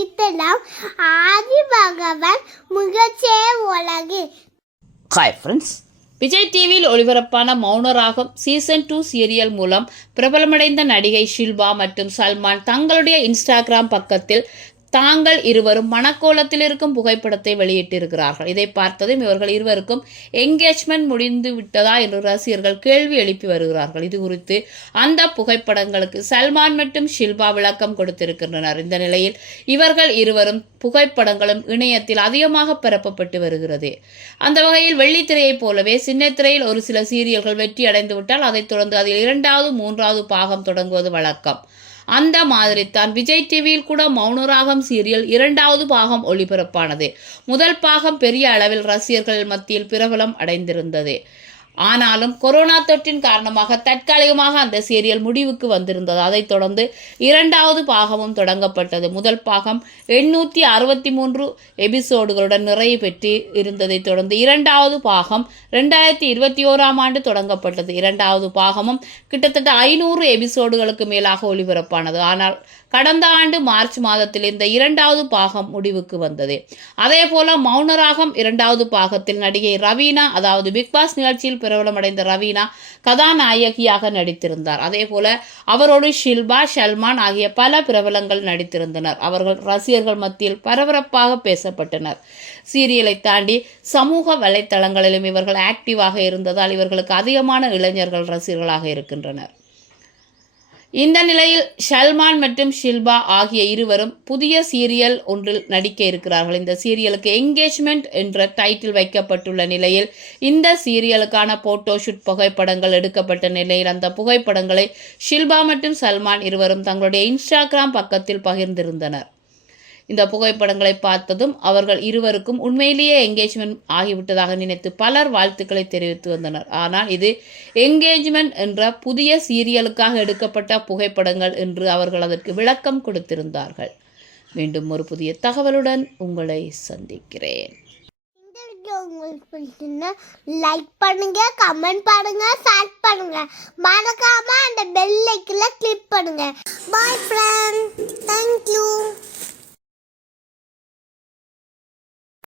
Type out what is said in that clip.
படித்தலாம் ஆதி பகவன் முகச்சே உலகு hi friends Vijay டிவியில் ஒளிபரப்பான மௌனராகம் சீசன் டூ சீரியல் மூலம் பிரபலமடைந்த நடிகை ஷில்பா மற்றும் சல்மான் தங்களுடைய இன்ஸ்டாகிராம் பக்கத்தில் தாங்கள் இருவரும் மணக்கோலத்தில் இருக்கும் புகைப்படத்தை வெளியிட்டிருக்கிறார்கள். இதை பார்த்ததும் இவர்கள் இருவருக்கும் என்கேஜ்மெண்ட் முடிந்து விட்டதா என்று ரசிகர்கள் கேள்வி எழுப்பி வருகிறார்கள். இது குறித்து அந்த புகைப்படங்களுக்கு சல்மான் மற்றும் ஷில்பா விளக்கம் கொடுத்திருக்கின்றனர். இந்த நிலையில் இவர்கள் இருவரும் புகைப்படங்களும் இணையத்தில் அதிகமாக பரப்பப்பட்டு வருகிறது. அந்த வகையில் வெள்ளித்திரையைப் போலவே சின்னத்திரையில் ஒரு சில சீரியல்கள் வெற்றி அடைந்துவிட்டால் அதைத் தொடர்ந்து அதில் இரண்டாவது மூன்றாவது பாகம் தொடங்குவது வழக்கம். அந்த மாதிரி தான் விஜய் டிவியில் கூட மௌனராகம் சீரியல் இரண்டாவது பாகம் ஒளிபரப்பானது. முதல் பாகம் பெரிய அளவில் ரசிகர்கள் மத்தியில் பிரபலம் அடைந்திருந்தது. ஆனாலும் கொரோனா தொற்றின் காரணமாக தற்காலிகமாக அந்த சீரியல் முடிவுக்கு வந்திருந்தது. அதைத் தொடர்ந்து இரண்டாவது பாகமும் தொடங்கப்பட்டது. முதல் பாகம் எண்ணூற்றி அறுபத்தி மூன்று எபிசோடுகளுடன் நிறைவு பெற்று இருந்ததைத் தொடர்ந்து இரண்டாவது பாகம் ரெண்டாயிரத்தி இருபத்தி ஓராம் ஆண்டு தொடங்கப்பட்டது. இரண்டாவது பாகமும் கிட்டத்தட்ட ஐநூறு எபிசோடுகளுக்கு மேலாக ஒளிபரப்பானது. ஆனால் கடந்த ஆண்டு மார்ச் மாதத்தில் இந்த இரண்டாவது பாகம் முடிவுக்கு வந்தது. அதே போல மௌனராகம் இரண்டாவது பாகத்தில் நடிகை ரவீனா அதாவது பிக் பாஸ் நிகழ்ச்சியில் பிரபலமடைந்த ரவீனா கதாநாயகியாக நடித்திருந்தார். அதே போல அவரோடு ஷில்பா சல்மான் ஆகிய பல பிரபலங்கள் நடித்திருந்தனர். அவர்கள் ரசிகர்கள் மத்தியில் பரபரப்பாக பேசப்பட்டனர். சீரியலை தாண்டி சமூக வலைத்தளங்களிலும் இவர்கள் ஆக்டிவாக இருந்ததால் இவர்களுக்கு அதிகமான இளைஞர்கள் ரசிகர்களாக இருக்கின்றனர். இந்த நிலையில் ஷல்மான் மற்றும் ஷில்பா ஆகிய இருவரும் புதிய சீரியல் ஒன்றில் நடிக்க இருக்கிறார்கள். இந்த சீரியலுக்கு என்கேஜ்மெண்ட் என்ற டைட்டில் வைக்கப்பட்டுள்ள நிலையில் இந்த சீரியலுக்கான போட்டோ ஷூட் புகைப்படங்கள் எடுக்கப்பட்ட நிலையில் அந்த புகைப்படங்களை ஷில்பா மற்றும் சல்மான் இருவரும் தங்களுடைய இன்ஸ்டாகிராம் பக்கத்தில் பகிர்ந்திருந்தனர். இந்த புகைப்படங்களை பார்த்ததும் அவர்கள் இருவருக்கும் உண்மையிலேயே என்கேஜ்மெண்ட் ஆகிவிட்டதாக நினைத்து பலர் வாழ்த்துக்களை தெரிவித்து வந்தனர். ஆனால் இது என்கேஜ்மெண்ட் என்ற புதிய சீரியலுக்காக எடுக்கப்பட்ட புகைப்படங்கள் என்று அவர்கள் அதற்கு விளக்கம் கொடுத்திருந்தார்கள். மீண்டும் ஒரு புதிய தகவலுடன் உங்களை சந்திக்கிறேன். உங்களுக்கு பிடிச்சிருந்தா லைக் பண்ணுங்க கமெண்ட் பண்ணுங்க ஷேர் பண்ணுங்க. மறக்காம அந்த பெல் ஐக்கன்ல கிளிக் பண்ணுங்க. பாய் ஃப்ரெண்ட்